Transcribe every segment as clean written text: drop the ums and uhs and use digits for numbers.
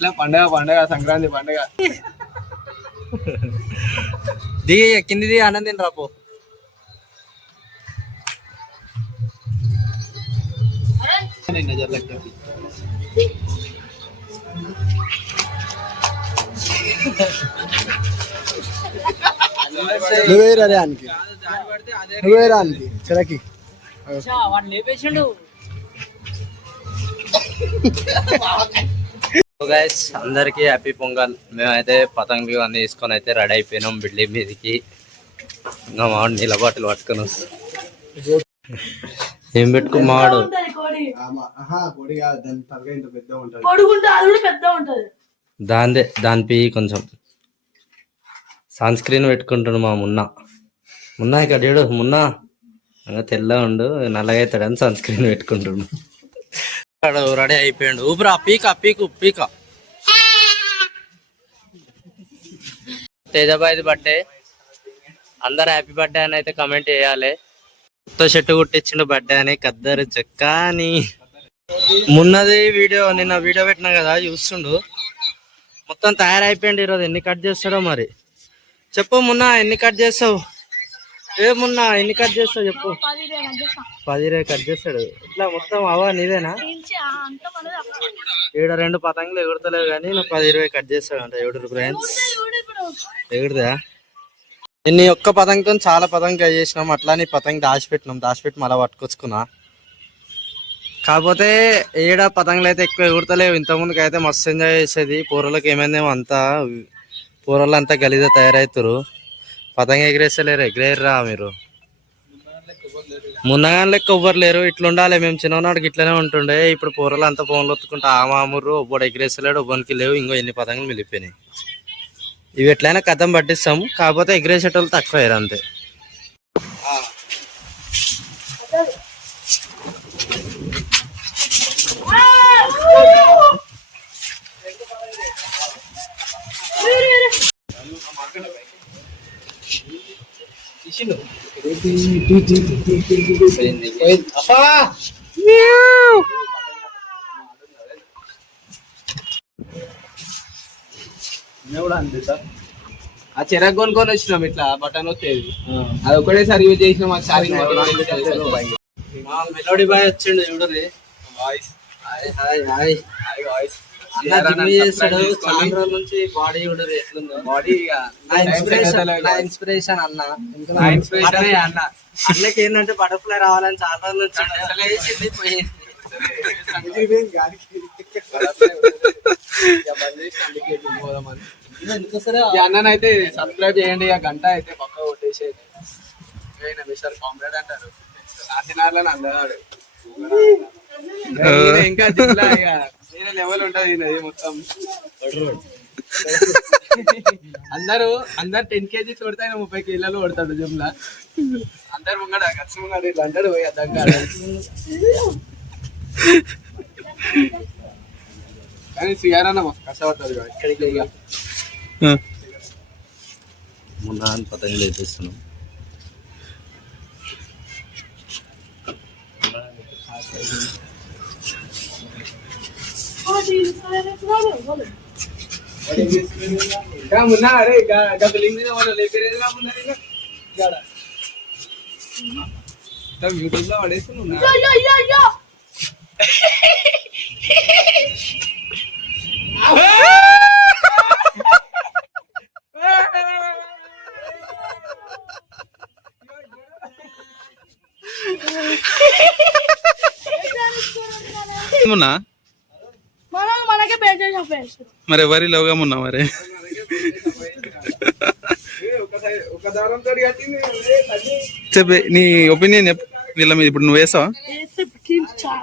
ఇట్లా పండగ పండగ సంక్రాంతి పండగ దిగి కింది దిగి ఆనందం రాపో. చెరకి అందరికి హ్యాపీ పొంగల్. మేమైతే పతంగులు అన్నీ తీసుకొని అయితే రెడీ అయిపోయినాం బిల్డింగ్ మీదకి. ఇంకా మావాడు నీళ్ళ బాటిల్ పట్టుకొని వస్తాం. ఏం పెట్టుకో మావాడు దానిపై కొంచెం సన్ స్క్రీన్ పెట్టుకుంటాడు మా మున్నా ఇక్కడ చూడు. మున్నా తెల్ల ఉండు నల్లగా అవుతాడని సన్ స్క్రీన్ పెట్టుకుంటుండు. రెడీ అయిపోయాడు. ఊపిరా పీక తేజబాయిది బర్త్డే. అందరు హ్యాపీ బర్త్డే అని అయితే కమెంట్ చేయాలి. కొత్త షర్టు కుట్టించిండు బర్త్డే అని కద్దరు చెక్కాని. మున్నది వీడియో నిన్న వీడియో పెట్టినా కదా చూస్తుండు. మొత్తం తయారైపోయింది. ఈరోజు ఎన్ని కట్ చేస్తాడో మరి. చెప్పు మున్నా ఎన్ని కట్ చేస్తావు? ఏమున్నా ఎన్ని కట్ చేస్తావు చెప్పు. 10 కట్ చేస్తాడు. ఇట్లా మొత్తం అవా నీదేనా? ఈడ 2 పతంగులు ఎగురుతలేవు కానీ నువ్వు 10-20 కట్ చేస్తాడు అంట. ఎవడు ఫ్రెండ్స్ ఎగురుదా? నీ ఒక్క పతంగం చాలా పతంగ చేసినాం. అట్లా నీ పతంగ దాచిపెట్టి మళ్ళీ పట్టుకొచ్చుకున్నా. కాకపోతే ఏడ పతంగులు అయితే ఎక్కువ ఎగురుతలేవు. ఇంతకుముందుకు అయితే మస్తు ఎంజాయ్ చేసేది. పూరలకు ఏమైందేమో అంతా పూరలు అంతా గలీజ తయారవుతారు. పతంగ ఎగిరేస్తలేరు. ఎగిరేర్రా మీరు. మున్నగాని లెక్క ఎవ్వరు లేరు. ఇట్లుండాలి. మేము చిన్ననాడికి ఇట్లనే ఉంటుండే. ఇప్పుడు పూరలు అంతా ఫోన్లు ఒత్తుకుంటా మామూరు. ఒవ్వడు ఎగిరేస్తలేడు. ఒవ్వనికి లేవు. ఇంకో ఎన్ని పతంగులు మిగిలిపోయినాయి. ఇవి ఎట్లయినా కథం పట్టిస్తాము. కాకపోతే ఎగిరేసేటోళ్ళు తక్కువ అయ్యారు అంతే. ఆ చెరకు కొనుక్కొని వచ్చినాం. ఇట్లా బటన్ వచ్చేది అది ఒకటేసారి యూజ్ చేసినాం. మెలోడీ బాయ్ వచ్చిండు చూడలే. నుంచి బాడీ చూడరు ఎట్లుందో. బాడీ ఇన్స్పిరేషన్ అన్న. అన్నకి ఏంటంటే బటర్ఫ్లై రావాలని చాలా రోజులు వచ్చింది. అన్ననైతే సబ్స్క్రైబ్ చేయండి. ఆ గంట అయితే పక్క కొట్టేసేది. మిస్టర్ కామ్రేడ్ అంటారు. సాధినాలని అందగాడు. ఇంకా జిల్లా వేరే లెవెల్ ఉంటది మొత్తం. అందరు 10 kgs కొడతా 30 kg కొడతాడు జిమ్లా. అందరు ముంగడ ఖర్చు ముంగడు ఇట్లా అంటాడు. పోయి దగ్గర కానీ శ్రీయారన్న మస్తు కష్టపడతాడు. ఇక్కడికి ఇక మున్నా పతంగులు వేసేస్తున్నాం. మున్నా అరే బిల్డింగ్ మీద వాళ్ళు లేపేరేదిగా యూట్యూబ్ లో పడేస్తున్నా. మరి ఎవరి లోగా ఉన్నా మరి చెప్పి నీ ఒపీనియన్ చెప్పు. వీళ్ళ మీద ఇప్పుడు నువ్వు వేసావా?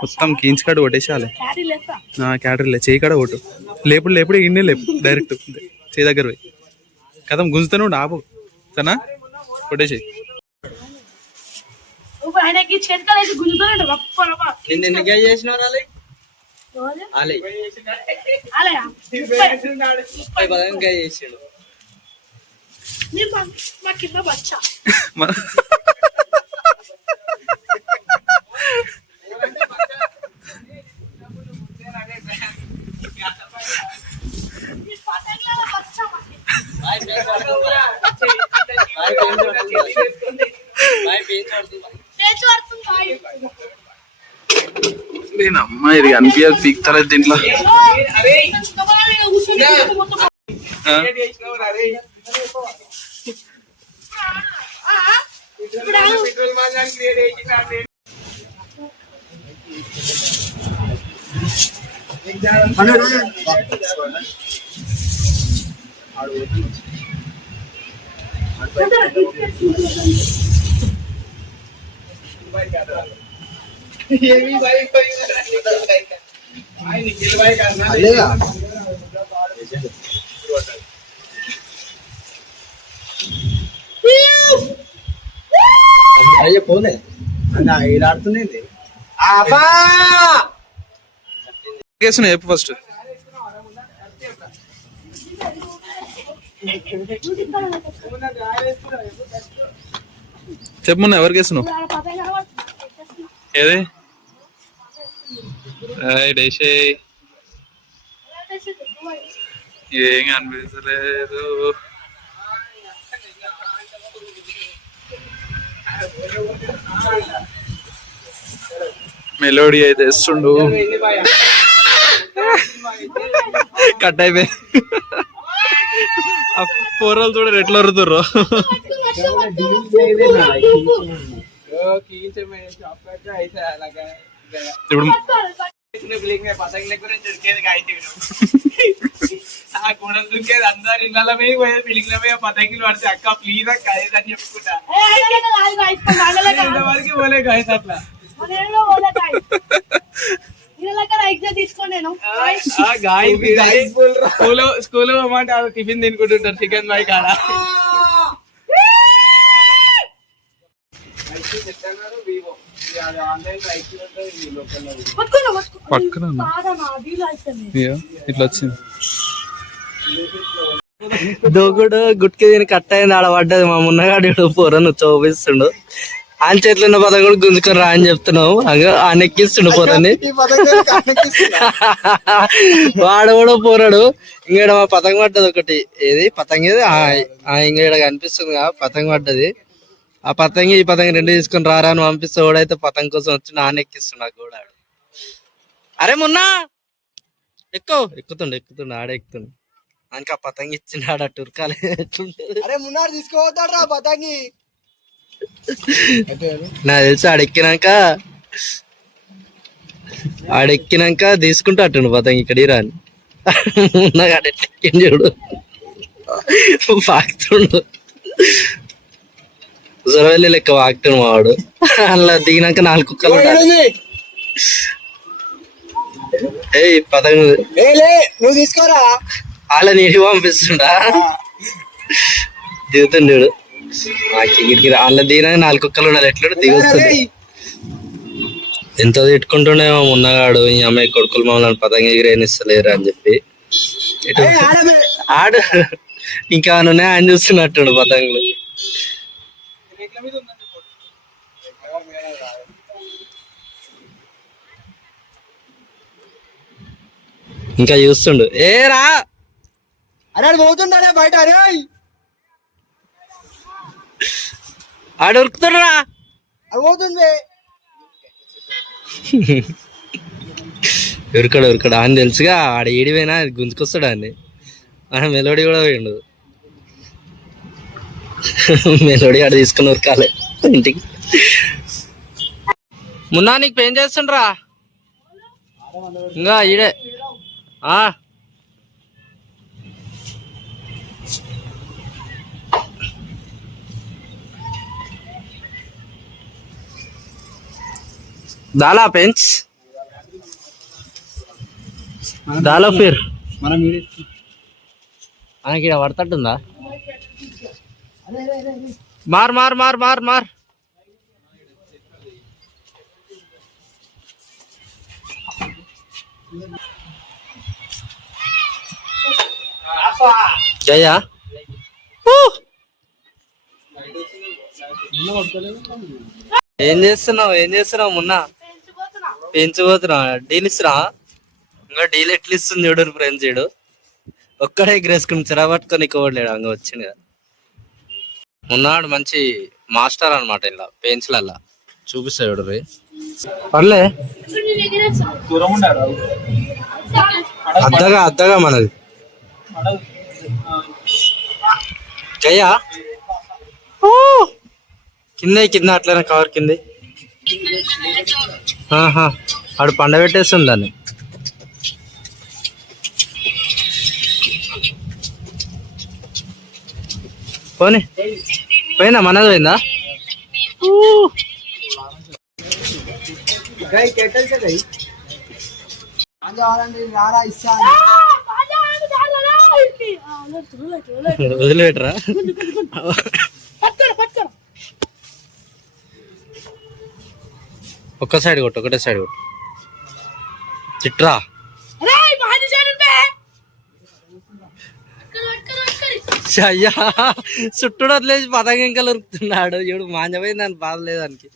మొత్తం కీంచ్ కాడ కొట్టేసాలి. క్యాటరీ చేయి కాడ కొట్టు. లేపుడు ఇన్నే లేపు. డైరెక్ట్ చేయి దగ్గర పోయి కథం గుంజుతాను ఉండు. ఆపు తనా కొట్టేసి. నేను అమ్మ ఇది అనిపించదు పీక్తారు దీంట్లో అయ్యే పోలే ఈడాడుతుంది కేసును చెప్పు ఫస్ట్ చెప్పు మొన్న ఎవరికి వేస్తున్నావు ఏది ఏం అనిపించలేదు మెలోడీ అయితే వేస్తుండు కట్ అయిపోయి ఆ పోరలు చూడరు ఎట్లా వరుతుర్రు ఇప్పుడు అందరు ఇళ్ళ పిలిగిన పతంగిలు పడితే అక్క ప్లీజ్ అక్క అని చెప్పుకుంటా పోలే గాయస్ అట్లా స్కూల్ పోమంటే టిఫిన్ తినుకుంటుంటారు చికెన్ బాయ్ కాడ పక్కన ఇట్లా వచ్చింది దూకుడు గుట్కి దీని కట్ అయింది ఆడ పడ్డది మా మున్నగాడు పోరను చూపిస్తుండు ఆయన చేతిలో ఉన్న పదం కూడా గుంజుకొని రా అని చెప్తున్నావు ఆయన ఎక్కిస్తుండు పోరని వాడు కూడా పోరాడు ఇంకేడ మా పతంగ పడ్డది ఒకటి ఏది పతంగ ఇంకేడ కనిపిస్తుంది పతంగ పడ్డది ఆ పతంగి ఈ పతంగి రెండు తీసుకొని రారా అని పంపిస్తే వాడైతే పతంగ కోసం వచ్చి నాన్న ఎక్కిస్తుండు నాకు కూడా అరే మొన్న ఎక్కుతుండు ఆడ ఎక్కుతుండు ఆయనకి ఆ పతంగి ఇచ్చిండు ఆడ టూర్కాలే అరే మున్నాడు తీసుకోవద్దాడ్రా పతంగి నాకు తెలుసు ఆడెక్కినాక తీసుకుంటా అట్టుండు పతంగి ఇక్కడ రాని నాకు ఆడెక్కింది చూడు పాకుతుండు జొరవెల్లి లెక్క వాకుతుండు మావాడు అలా దిగినాక 4 కుక్కలు ఏయ్ పతంగ నువ్వు తీసుకోరా వాళ్ళ నీటి పంపిస్తుండా దిగుతుండేడు కిటికీ వాళ్ళ దిగినాక 4 కుక్కలు ఉండాలి ఎట్లా దిగొస్తుంది ఎంత తిట్టుకుంటుండేమో మున్నగాడు ఈ అమ్మాయి కొడుకులు మమ్మల్ని పతంగ ఎగిరేనిస్తలేరు అని చెప్పి ఆడు ఇంకా ఆయన చూస్తున్నట్టు పతంగులు ఇంకా చూస్తుండు ఏ రా అరే పోతుండే బయట అరే ఆడు ఉరుకుతాడు రా పోతుంది ఉరకడు అని తెలుసుగా ఆడ ఏడిపోయినా గుంజుకొస్తాడు అని మెలోడీ కూడా పోయిండు మెలోడీ ఆడ తీసుకుని ఉరకాలి ఇంటికి మున్నా నీకు పెయిన్ చేస్తుండ్రా ఇంకా ఈడే దాలా పెంచ్ దాలో ఫిర్ మనకి ఇక్కడ పడతట్టుందా మార్ మార్ మార్ మార్ మార్ జయా ఏం చేస్తున్నావు మొన్న పెంచిపోతున్నా డీల్ ఇస్తున్నా ఇంకా డీల్ ఎట్లు ఇస్తుంది చూడు ఫ్రెండ్స్ చూడు ఒక్కడే ఎగ్రేసుకుని చిరా పట్టుకొని ఇవ్వలేడు అంగ వచ్చింది కదా ఉన్నాడు మంచి మాస్టర్ అనమాట ఇలా పెన్సిల్ చూపిస్తాడు రే పర్లే అద్దగా మనది జయ్యా కింద అట్లనే కవర్ కింద ఆడు పండబెట్టేస్తుంది దాన్ని పోనీ పోయిందా మనది పోయిందా వదిలిపెట్టరా ఒక్క సైడ్ కొట్టు ఒకటే సైడ్ కొట్టు చిట్రా అయ్యా చుట్టూ వదిలేసి పతంగ ఇంకా ఉరుకుతున్నాడు ఇప్పుడు మాంజపోయింది దానికి బాధ లేదు దానికి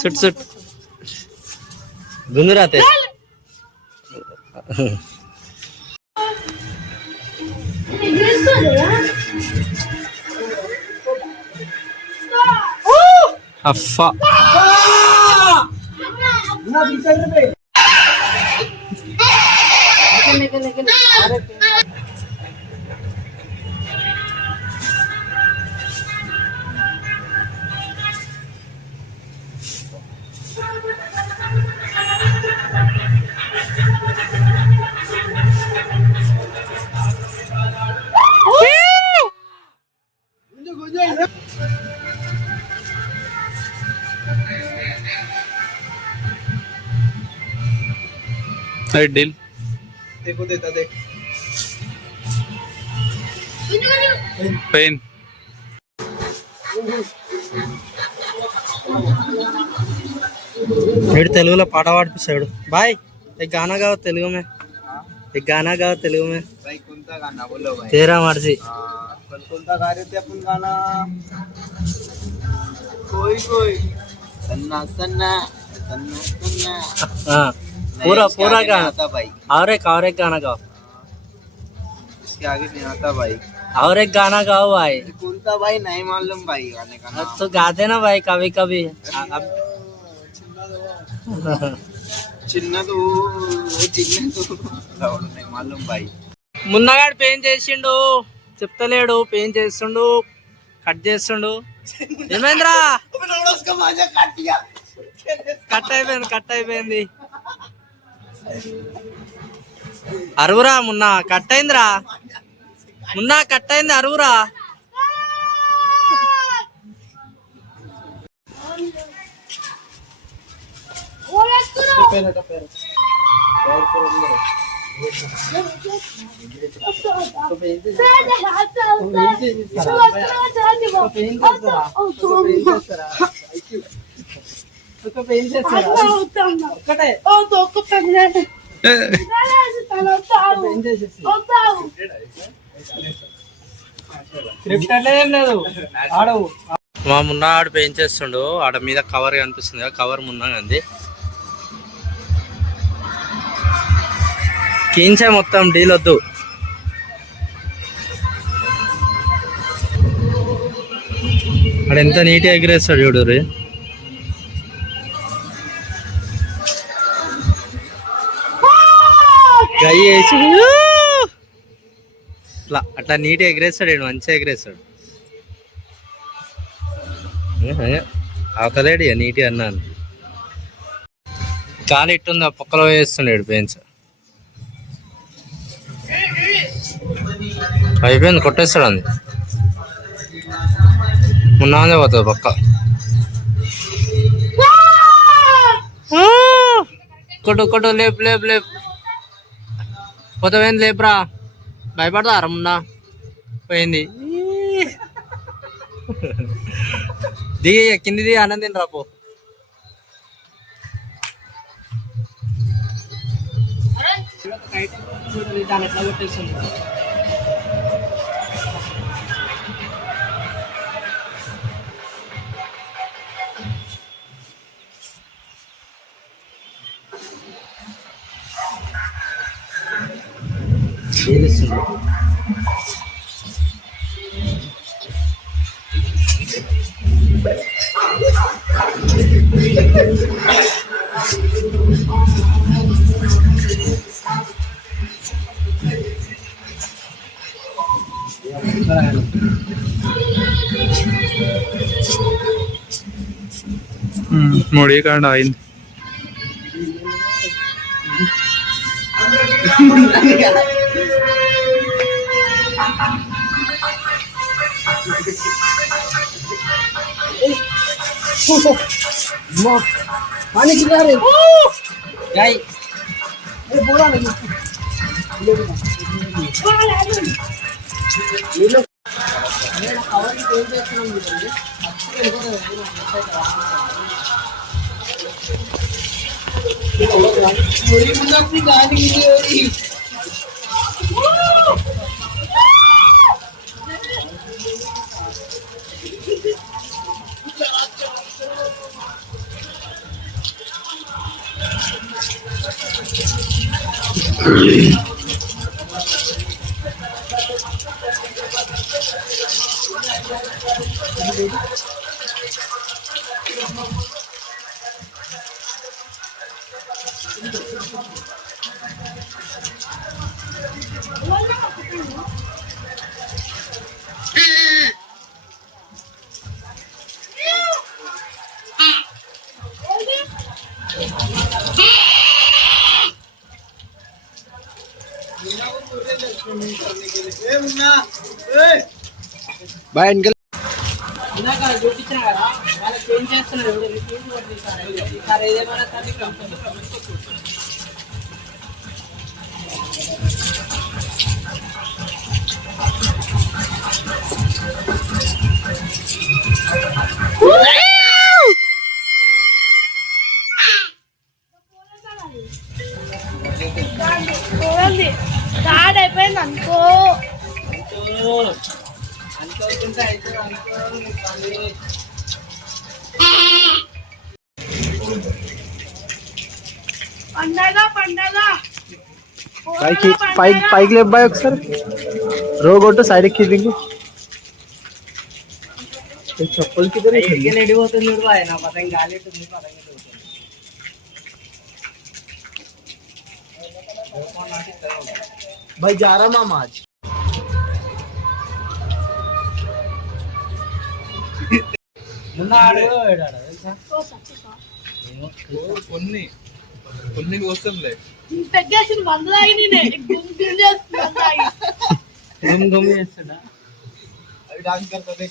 చుట్టు గుందురాతే అఫ్ఫా డీల్ పెయిన్ వీడు తెలుగులో పాట పాడిపిస్తాడు బాయ్ एक गाना गाओ तेलुगु में एक गाना गाओ तेलुगु में भाई कौन सा गाना बोलो भाई तेरा मर्जी कौन सा गा रहे थे अपन गाना कोई सन्ना सन्ना सन्ना सन्ना हाँ पूरा गाना आता भाई और एक गाना गाओ इसके आगे नहीं आता भाई और एक गाना गाओ भाई कौन सा भाई नहीं मालूम भाई गाने का नाम तो गा देना भाई कभी कभी చిన్న మాలూం బాయ్ మున్నగాడు పెయిన్ చేసిండు చెప్తలేడు పెయిన్ చేస్తుండు కట్ చేస్తుండు ఏమైందిరా కట్ అయిపోయింది అరువురా మున్నా కట్ అయిందిరా మున్నా కట్ అయింది అరువురా మా మున్నా ఆడు పెయింట్ చేస్తుండు ఆడ మీద కవర్ కనిపిస్తుంది కదా కవర్ మున్నా అంది కీంచే మొత్తం డీల్ వద్దు అక్కడ ఎంత నీట్గా ఎగిరేస్తాడు చూడు రే గై వేసి అట్లా నీట్గా ఎగిరేస్తాడు మంచిగా ఎగిరేస్తాడు అవతలేడు ఇక నీట్గా అన్నాను గాలి ఇట్టుంది ఆ పక్కలో వేస్తున్నాడు పెయిన్స్ అయిపోయింది కొట్టేస్తాడు అంది మున్నానే పోతుంది పక్క కొట్టు లేపు పోతావేంది లేపురా భయపడతారా మున్నా పోయింది దిగి కింది దిగి ఆనందం రాపో దాని ఎట్లా కొట్టేస్తుంది मोड़ी कांड आइन पानी खिला रहे गाय अरे बोला नहीं ये लोग मेरा कवर की देर से सुन रहे हैं पूरी मुन्ना अपनी गाड़ी की हो रही भाई इनके చూపించాను కదా వాళ్ళకి ఏం చేస్తున్నారు సార్ ఏదేమైనా స్టార్ట్ అయిపోయింది అనుకో అనుకోకుండా అయితే పండగ పండగ పైకి లేపు బాయ్ ఒకసారి रो కొట్టు సైడ్ కి దిగు చప్పల్ కి దరే రెడీ అవుతుంది బాయ్ నా పతంగ గాలిటుంది పతంగ भाई जा रहा मामा आज కొన్ని కోసంలే పెగ్గేసిన వందలాగి నేను गुम చేస్తున్నా अभी डांस करता देख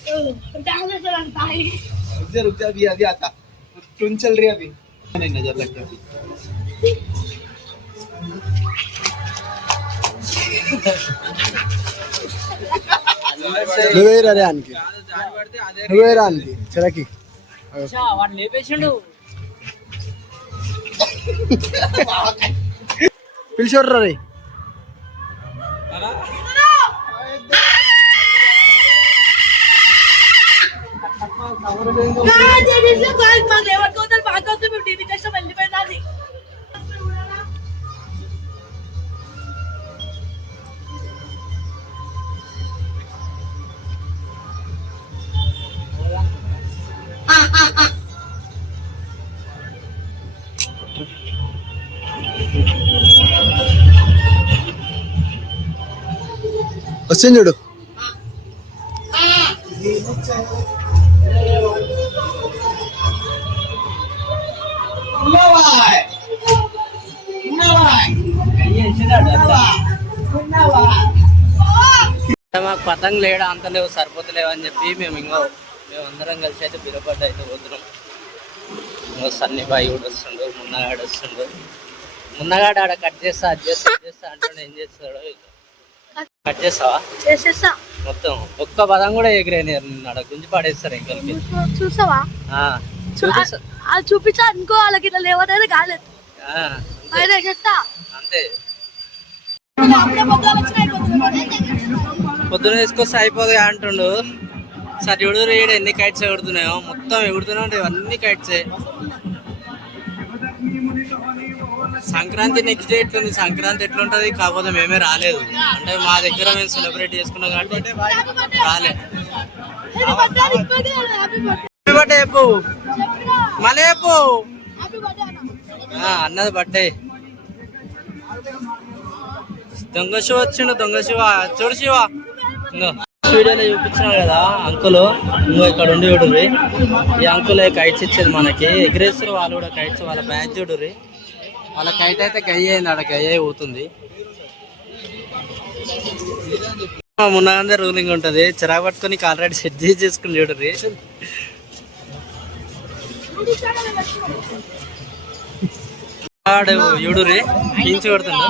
डांस करता है रुक जा अभी आता टून चल रही है अभी नहीं नजर लग गया నువ్వే రానికి నువ్వే రానికి చిరకి వాడు లేపేసాడు పిలిచోడ్రా రే వెళ్ళిపోయింది వచ్చింది చూడు మాకు పతంగ్ లేడా అంత లేవు సరిపోతలేవు అని చెప్పి మేమందరం కలిసి అయితే బిరపడ్డ అయితే పోతున్నాం. సన్నీ బాయి కూడా వస్తుండు, మున్నగాడు వస్తుండు. మున్నగాడు ఆడ కట్ చేస్తా అది చేస్తా అంటుండే ఏం చేస్తాడో కట్ చేస్తావా? చేసేస్తా మొత్తం ఒక్క పదం కూడా ఎగిరేని నిన్న ఆడ గుంజి పాడేస్తారు ఇంకొకరికి. చూసావా? చూపించా అనుకో వాళ్ళకి ఇట్లా లేవనేది కాలేదు అంతే. పొద్దున తీసుకొస్తే అయిపోదు అంటుండు. సరే చూడు రేడు ఎన్ని కైట్స్ ఎగురుతున్నాయో, మొత్తం ఎగురుతూనే ఉంటాయి అన్ని కైట్సే. సంక్రాంతి నెక్స్ట్ డే ఎట్లుంది, సంక్రాంతి ఎట్లుంటది, కాకపోతే మేమే రాలేదు. అంటే మా దగ్గర మేము సెలబ్రేట్ చేసుకున్నాం కాబట్టి రాలేదు. చెప్పు మలేపు హ్యాపీ బర్త్డే అన్న. అన్నది బర్త్డే. దొంగ శివ వచ్చిండు. దొంగ శివ చూడు శివ. ఇంకో వీడియోలో చూపించినా కదా అంకుల్, ఇంకో ఇక్కడ ఉండి చూడుర్రి. ఈ అంకుల్ కైట్స్ ఇచ్చేది మనకి. ఎగ్రేస్తారు వాళ్ళు కూడా కైట్స్. వాళ్ళ బ్యాచ్ చూడుర్రి. వాళ్ళ కైట్ అయితే గయ్య అయింది, ఆడ గయ్య పోతుంది. మున్నగానే రూలింగ్ ఉంటది. చిరాకు పట్టుకొని ఆల్రెడీ సెట్ చేసుకుని చూడుర్రి. చూడుర్రి కించి కొడుతుండు.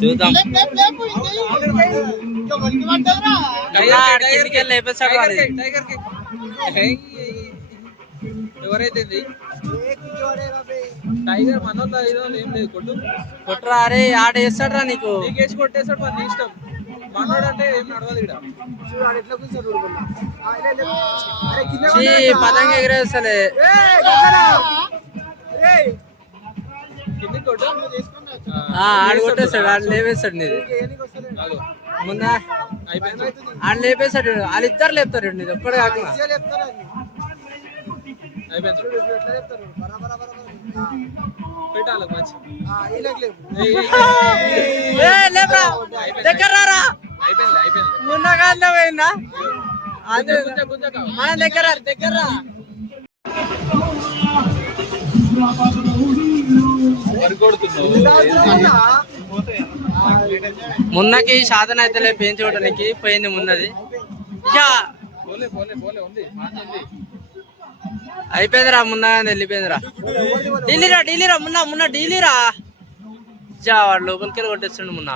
చూద్దాం కిందికి లేపేస్తాడు. ఎవరైతే టైగర్ మనోళ్ళ ఏదో ఏం లేదు. కొట్టురా. అరే ఆడ వేస్తాడ్రా నీకు. నీకేసి కొట్టేస్తాడు, మన ఇష్టం. మనోడు అంటే ఏం నడవదు ఇక్కడ. పతంగ ఎగిరేస్తలే. కిందికి కొట్టు. ఆడు కొట్టేస్తాడు. ఆడు లేపేస్తాడు నీది. ముందా అయిపోయింది. ఆడు లేపేస్తాడు. వాళ్ళిద్దరు లేపుతారు నీది ఒక్కడే కాకుండా. అయిపోయింది. పెట్టాలి మంచి. దగ్గర రారా. అయిపోయింది. అయిపోయింది. ముందుగా పోయిందా మన దగ్గర దగ్గర. మున్నకి సాధన అయితే పెంచి చూడడానికి పోయింది. మున్నది అయిపోయిందిరా. మున్నా వెళ్ళిపోయిందిరా. ఢిల్లీరా మున్న ఢిల్లీరా. వాడు లోపలికి వెళ్ళి కొట్టేస్తుండు. మున్నా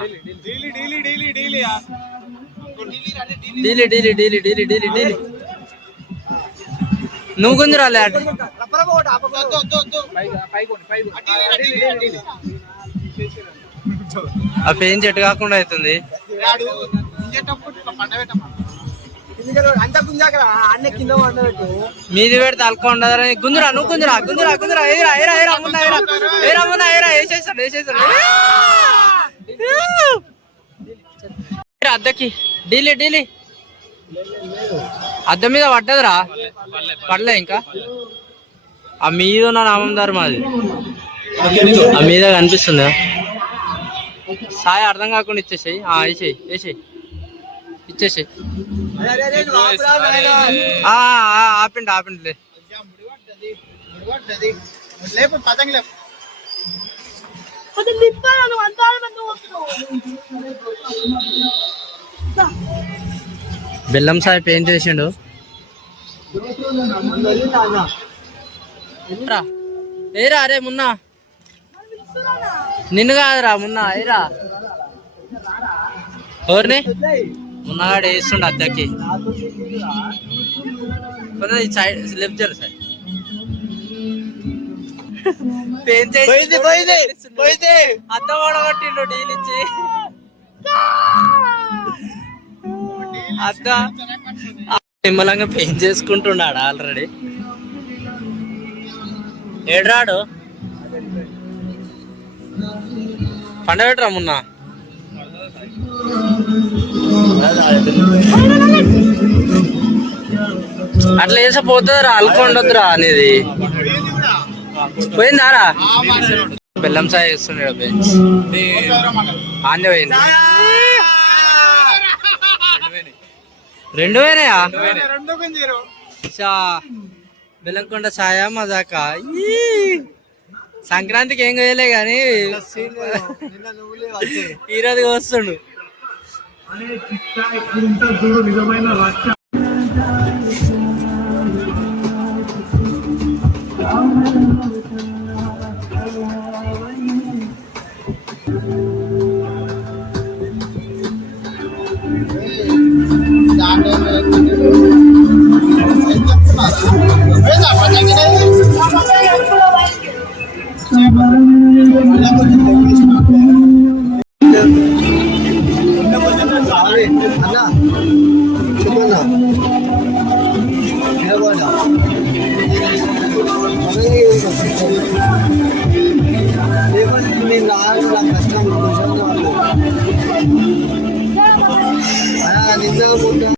ఢిల్లీ. నువ్వు గుంజురాలే. ఆ పెయిన్ చెట్టు కాకుండా అవుతుంది. మీది పెడితే అల్క ఉండదు. గుంజురా నువ్వు గుంజురా. వేసేస్తాడు. అద్దకి ఢిల్లీ అద్దం మీద పడ్డదిరా. పడలే ఇంకా. ఆ మీద ఉన్న నామందారు మాది. ఆ మీద కనిపిస్తుందా? సాయి అర్థం కాకుండా ఇచ్చేసేయి. వేసేయి ఇచ్చేసేయి. ఆపిండి. కొంచెం తిప్పాను నువ్వు అంతా బెల్లం సాయి పెయింట్ చేసిండు. ఏరా అరే మున్నా నిన్ను కాదురా. మున్నా ఏరా ఎవరిని మున్నగాడు వేస్తుండ అద్దకి. కొంచెం సైడ్ లెఫ్ట్ జరు సార్. అద్దం ఓడగొట్టిండు డీల్ ఇచ్చి. అద్ద నిమ్మలంగా పెయింట్ చేసుకుంటున్నాడు ఆల్రెడీ. ఏడ్రాడు పండబెట్టరా మున్నా. అట్లా వేసే పోతుందిరా. అల్కొండొద్దురా అనేది పోయిందారా. బెల్లం సాయి వేస్తున్నాడు బెంచ్. ఆంజ పోయింది. 2 పోయినాయా? బెల్లంకొండ సాయా మజాకా. సంక్రాంతికి ఏం కోయలే గాని ఈరోజు వస్తుండు. నిన్న